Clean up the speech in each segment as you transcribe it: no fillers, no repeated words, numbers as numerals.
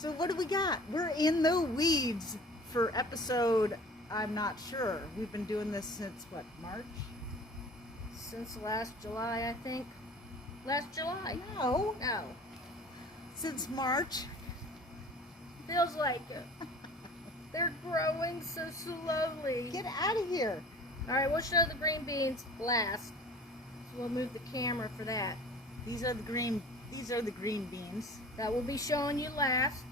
So what do we got? We're in the weeds for episode, I'm not sure. We've been doing this since, what, March? Since last July, I think. Last July. No. No. Since March. Feels like it. They're growing so slowly. Get out of here. All right, we'll show the green beans last. So we'll move the camera for that. These are the green beans. That will be showing you last.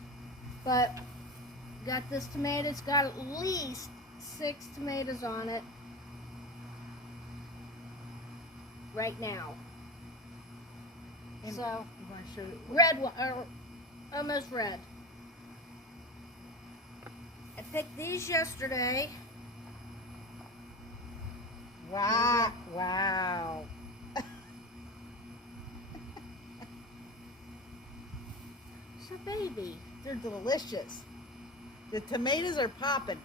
But got this tomato. It's got at least 6 tomatoes on it right now. And so you want to show it? red one, or almost red. I picked these yesterday. Wow. Wow. It's a baby. They're delicious. The tomatoes are popping.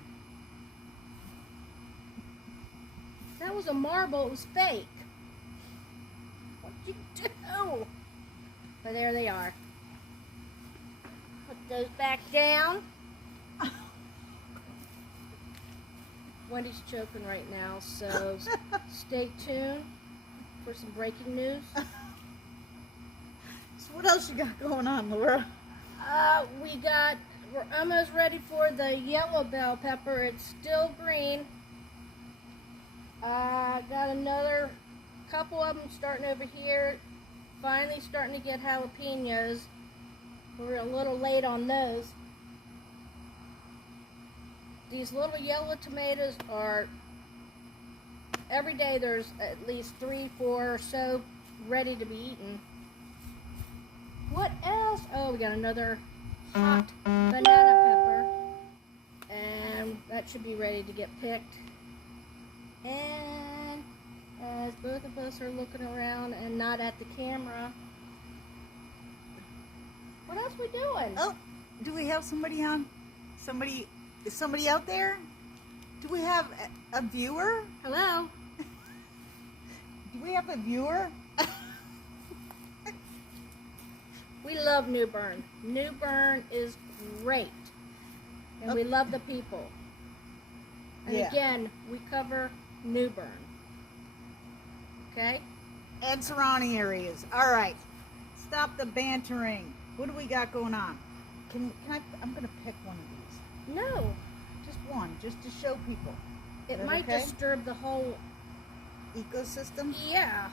That was a marble. It was fake. What'd you do? But there they are. Put those back down. Wendy's choking right now, so stay tuned for some breaking news. So what else you got going on, Laura? We're almost ready for the yellow bell pepper. It's still green. Got another couple of them starting over here. Finally starting to get jalapenos. We're a little late on those. These little yellow tomatoes are, every day there's at least 3, 4 or so ready to be eaten. What else? Oh, we got another hot banana pepper. And that should be ready to get picked. And as both of us are looking around and not at the camera, what else we doing? Oh, do we have somebody on? Is somebody out there? Do we have a viewer? Hello? Do we have a viewer? We love New Bern. New Bern is great. And we love the people. And Yeah. again, we cover New Bern. Okay? And surrounding areas. All right. Stop the bantering. What do we got going on? Can I'm going to pick one of these. No. Just one, just to show people. It Is that might okay? disturb the whole... Ecosystem? Yeah.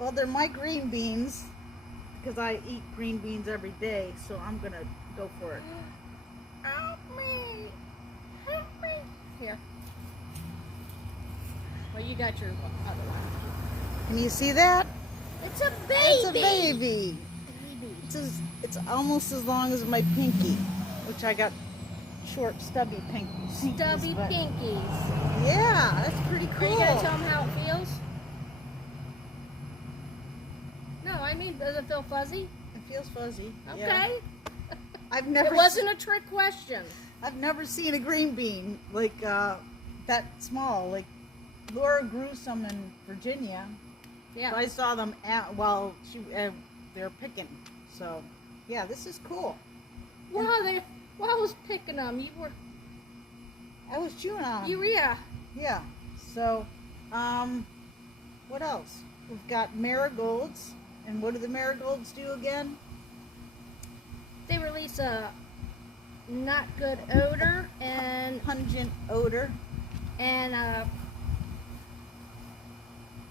Well, they're my green beans because I eat green beans every day, so I'm going to go for it. Help me. Help me. Here. Well, you got your other one. Can you see that? It's a baby. It's a baby. It's almost as long as my pinky, which I got short, stubby pinkies. Stubby but- pinkies. Yeah, that's pretty Are cool. you going to tell them how it feels? No, I mean, does it feel fuzzy? It feels fuzzy. Okay. Yeah. I've It never wasn't a trick question. I've never seen a green bean like that small. Like Laura grew some in Virginia. Yeah. So I saw them they're picking. So yeah, this is cool. While I was picking them, you were... I was chewing on them. Yeah. Yeah. So what else? We've got marigolds. And what do the marigolds do again? They release a not good odor and Pungent odor.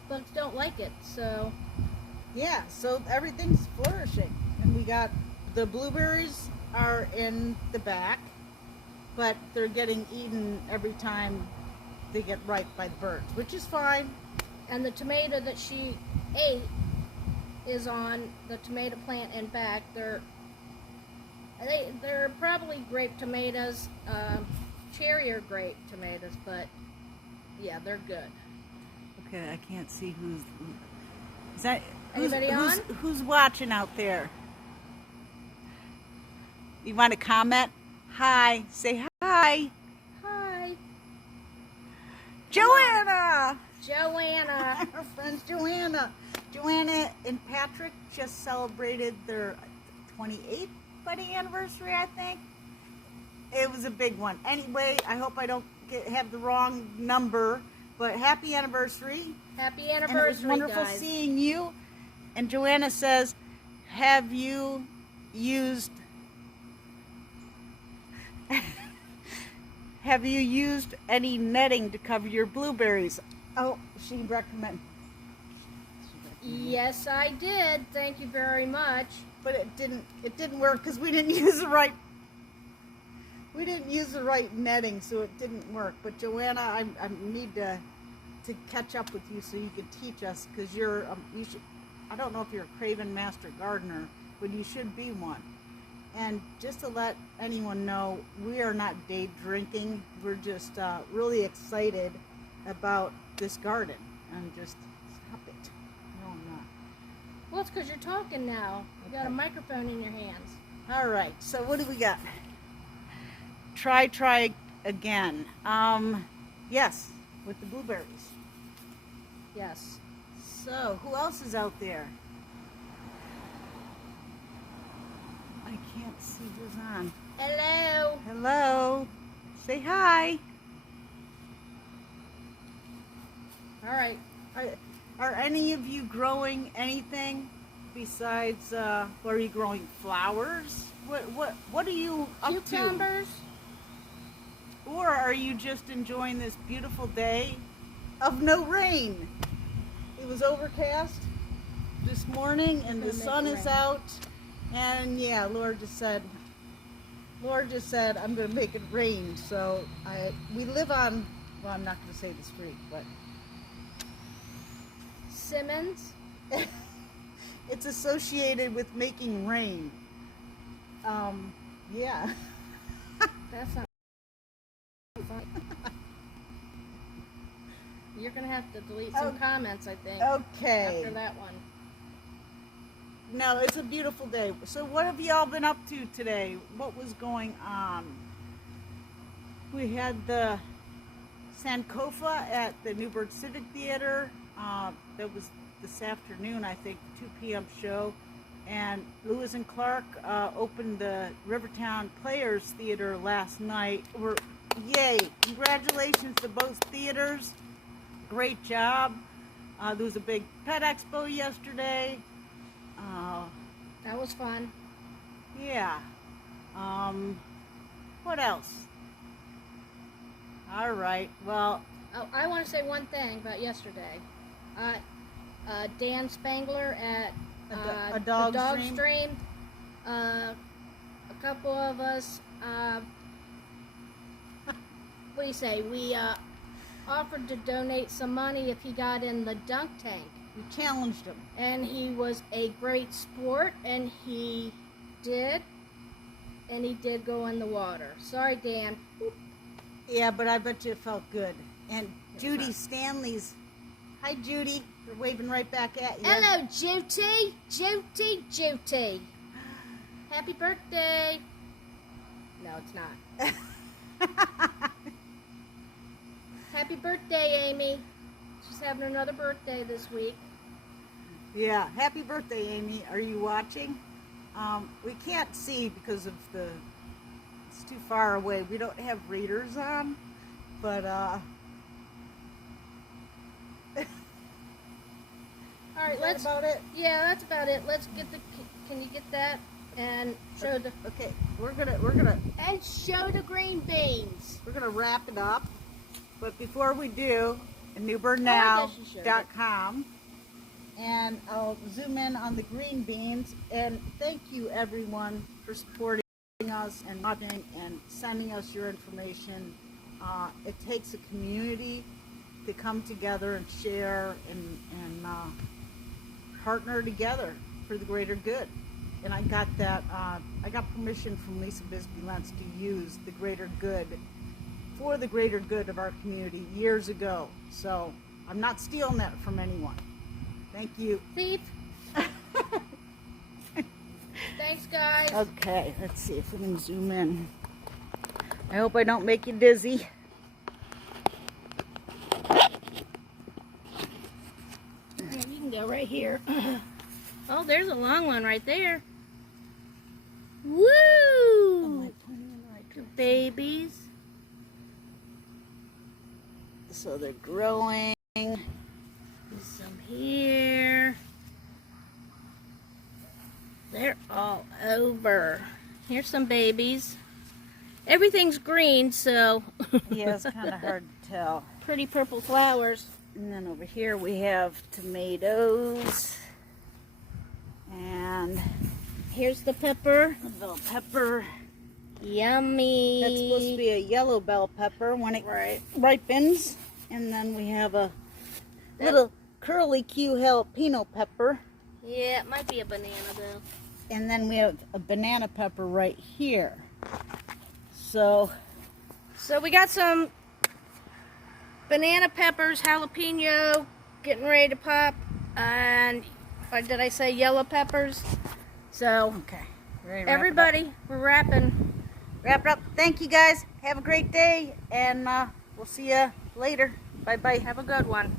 bugs don't like it, so Yeah, so everything's flourishing. And we got the blueberries are in the back, but they're getting eaten every time they get ripe by the birds, which is fine. and the tomato that she ate is on the tomato plant and back. They're probably grape tomatoes, cherry or grape tomatoes, but yeah, they're good. Okay, I can't see who's... Is that... Anybody on? Who's watching out there? You want to comment? Hi. Say hi. Hi, Joanna! Joanna. Our friend's Joanna. Joanna and Patrick just celebrated their 28th wedding anniversary, I think. It was a big one. Anyway, I hope I don't have the wrong number, but happy anniversary. Happy And anniversary, it was wonderful guys. seeing you. And Joanna says, have you used any netting to cover your blueberries? Oh, she recommended. Yes, I did. Thank you very much. But it didn't work because we didn't use the right netting, so it didn't work. But Joanna, I need to catch up with you so you can teach us, because you should. I don't know if you're a Craven Master Gardener, but you should be one. And just to let anyone know, we are not day drinking. We're just really excited about this garden. And just stop it. No, I'm not. Well, it's because you're talking now. You got a microphone in your hands. All right. So what do we got? Try again. Yes, with the blueberries. Yes. So, who else is out there? I can't see who's on. Hello. Hello. Say hi. All right. Are any of you growing anything besides? Are you growing flowers? What are you up to? Cucumbers. Or are you just enjoying this beautiful day of no rain? It was overcast this morning, and the sun is out. And yeah, Laura just said, I'm going to make it rain. So we live on. Well, I'm not going to say the street, but Simmons. it's associated with making rain. Yeah. That's not funny. You're going to have to delete some comments, I think. Okay. After that one. No, it's a beautiful day. So what have y'all been up to today? What was going on? We had the Sankofa at the Newburgh Civic Theater. That was this afternoon, I think, 2 p.m. show. And Lewis and Clark opened the Rivertown Players Theater last night. Yay! Congratulations to both theaters. Great job. There was a big pet expo yesterday. That was fun. Yeah. What else? All right. Well. Oh, I want to say one thing about yesterday. Dan Spangler at A dog stream. A couple of us. What do you say? We offered to donate some money if he got in the dunk tank. We challenged him. And he was a great sport, and he did. And he did go in the water. Sorry, Dan. Yeah, but I bet you it felt good. And Judy Stanley's. Hi, Judy. They're waving right back at you. Hello, Judy. Judy. Happy birthday. No, it's not. Happy birthday, Amy. She's having another birthday this week. Yeah, happy birthday, Amy. Are you watching? We can't see because of it's too far away. We don't have readers on, but all right, that's about it. Yeah, that's about it. Let's get can you get that and show the okay, we're gonna and show the green beans. We're gonna wrap it up. But before we do, newburnnow.com, and I'll zoom in on the green beans. And thank you, everyone, for supporting us and watching and sending us your information. It takes a community to come together and share and partner together for the greater good. And I got that. I got permission from Lisa Bisbee-Lentz to use the greater good for the greater good of our community years ago. So I'm not stealing that from anyone. Thank you. Thief. Thanks, guys. Okay, let's see if we can zoom in. I hope I don't make you dizzy. Yeah, you can go right here. Oh, there's a long one right there. Woo! Babies. So they're growing. There's some here. They're all over. Here's some babies. Everything's green, so Yeah, it's kind of hard to tell. pretty purple flowers. And then over here we have tomatoes. And Here's the pepper. a little pepper. Yummy. That's supposed to be a yellow bell pepper when it ripens. And then we have a little curly Q jalapeno pepper. Yeah, it might be a banana though. And then we have a banana pepper right here. So So we got some banana peppers, jalapeno, getting ready to pop, and or did I say yellow peppers? So okay. Ready to everybody, we're wrapping. wrap it up. Thank you guys. Have a great day, and we'll see you later. Bye bye. Have a good one.